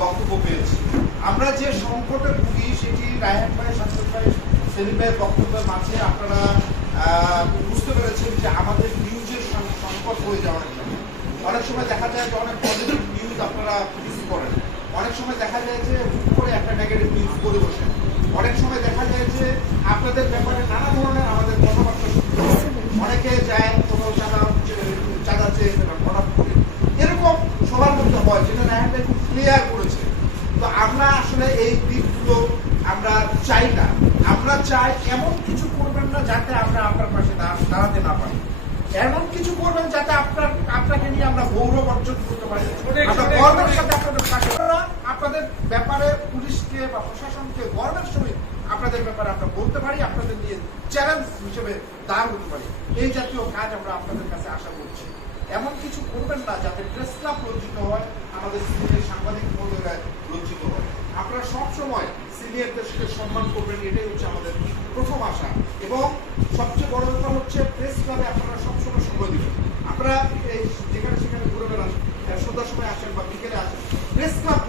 বক্তব্য পেয়েছি। আমরা যে সংকটে ভুগি, সেটি রায়হান ভাই শাসক ভাই, সেলিম ভাইয়ের বক্তব্যের মাঝে আপনারা বুঝতে পেরেছেন যে আমাদের নিউজের সংকট হয়ে যাওয়ার জন্য অনেক সময় দেখা যায় যে অনেক পজিটিভ নিউজ আপনারা মিস করেন। অনেক সময় দেখা যায় যে হুট করে একটা নেগেটিভ নিউজ করে বসেন অনেক সময় দেখা যায় যে আপনাদের ব্যাপারে নানা ধরনের আমাদের কথাবার্তা অনেকে যায় হয় যেটা রায়হানটা খুব ক্লিয়ার করেছে। তো আমরা আসলে এই দিকগুলো আমরা চাই না। আমরা চাই এমন কিছু করবেন না যাতে আমরা আপনার পাশে দাঁড়াতে না পারি। এমন কিছু করবেন যাতে আপনার আপনাকে নিয়ে আমরা গৌরব অর্জন করতে পারি। আমরা গর্বের সাথে আপনাদের পাশে আপনাদের ব্যাপারে পুলিশকে বা প্রশাসনকে গর্বের সহিত আপনাদের ব্যাপারে আমরা বলতে পারি আপনাদের নিয়ে চ্যালেঞ্জ হিসেবে দাঁড় হতে পারি। এই জাতীয় কাজ আমরা আপনাদের এমন কিছু করবেন না যাতে প্রেস ক্লাব লজ্জিত হয়, আমাদের সিনিয়র সাংবাদিক মহোদয়রা লজ্জিত হয় আপনারা সব সময় সিনিয়রদেরকে সম্মান করবেন, এটাই হচ্ছে আমাদের প্রথম আশা। এবং সবচেয়ে বড় ব্যাপার হচ্ছে, প্রেস ক্লাবে আপনারা সবসময় সময় দিবেন। আপনারা এই যেখানে সেখানে ঘুরে বেড়ান সন্ধ্যার সময় আসেন বা বিকেলে আসেন, প্রেস ক্লাব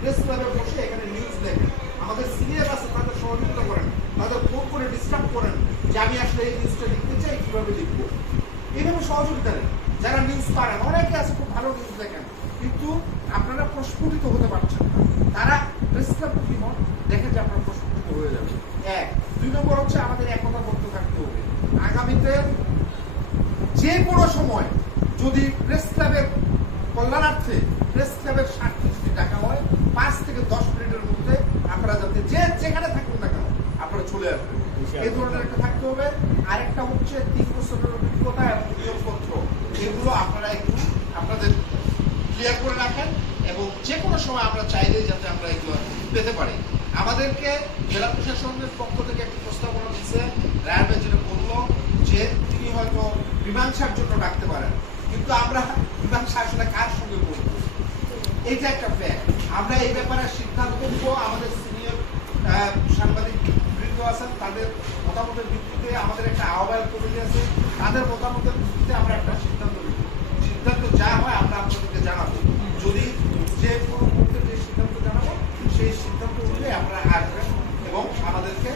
প্রেস ক্লাবে বসে এখানে নিউজ দেখেন। আমাদের সিনিয়র আছে, তাদের সহযোগিতা করেন, তাদের ফোন করে ডিস্টার্ব করেন যে আমি আসলে এই নিউজটা লিখতে চাই, কীভাবে লিখব? এইভাবে সহযোগিতা নেন। যারা নিউজ পারেন অনেকে আছে খুব ভালো নিউজ দেখেন কিন্তু আপনারা প্রস্ফুটিত হতে পারছেন না। তারা প্রেস ক্লাব কি হন দেখেন যে আপনারা প্রস্ফুটিত হয়ে যাবে এক। দুই নম্বর হচ্ছে আমাদের একতা বদ্ধ থাকতে হবে। আগামীতে যে কোনো সময় যদি প্রেস ক্লাবের কল্যাণার্থে প্রেস ক্লাবের স্বার্থে যদি ডাকা হয় পাঁচ থেকে দশ মিনিটের মধ্যে আপনারা যাতে যে যেখানে থাকুন না কেন আপনারা চলে আসবেন। এই ধরনের একটা থাকতে হবে। আরেকটা হচ্ছে তিন বছরের অভিজ্ঞতা এবং নিয়োগপত্র। এগুলো আপনারা একটু আপনাদের ক্লিয়ার করে রাখেন এবং যে কোনো সময় আমরা চাইলে যাতে আমরা এগুলো পেতে পারি। আমাদেরকে জেলা প্রশাসনের পক্ষ থেকে একটা প্রস্তাবনা দিচ্ছে রায়াবে যেটা বলল যে তিনি হয়তো মীমাংসার জন্য ডাকতে পারেন, কিন্তু আমরা মীমাংসা আসলে কার সঙ্গে করব? এইটা একটা ফ্যাক্ট আমরা এই ব্যাপারে সিদ্ধান্ত নেব। আমাদের সিনিয়র সাংবাদিক বৃন্দ আছেন, তাদের মতামতের ভিত্তিতে আমাদের একটা আহ্বায়ক কমিটি আছে। তাদের মতামতের ভিত্তিতে আমরা একটা সিদ্ধান্ত নিব সিদ্ধান্ত যা হয় আমরা আপনাদেরকে জানাব। যদি যে কোনো মুহূর্তে যে সিদ্ধান্ত জানাব, সেই সিদ্ধান্ত অনুযায়ী আপনারা আসবেন এবং আমাদেরকে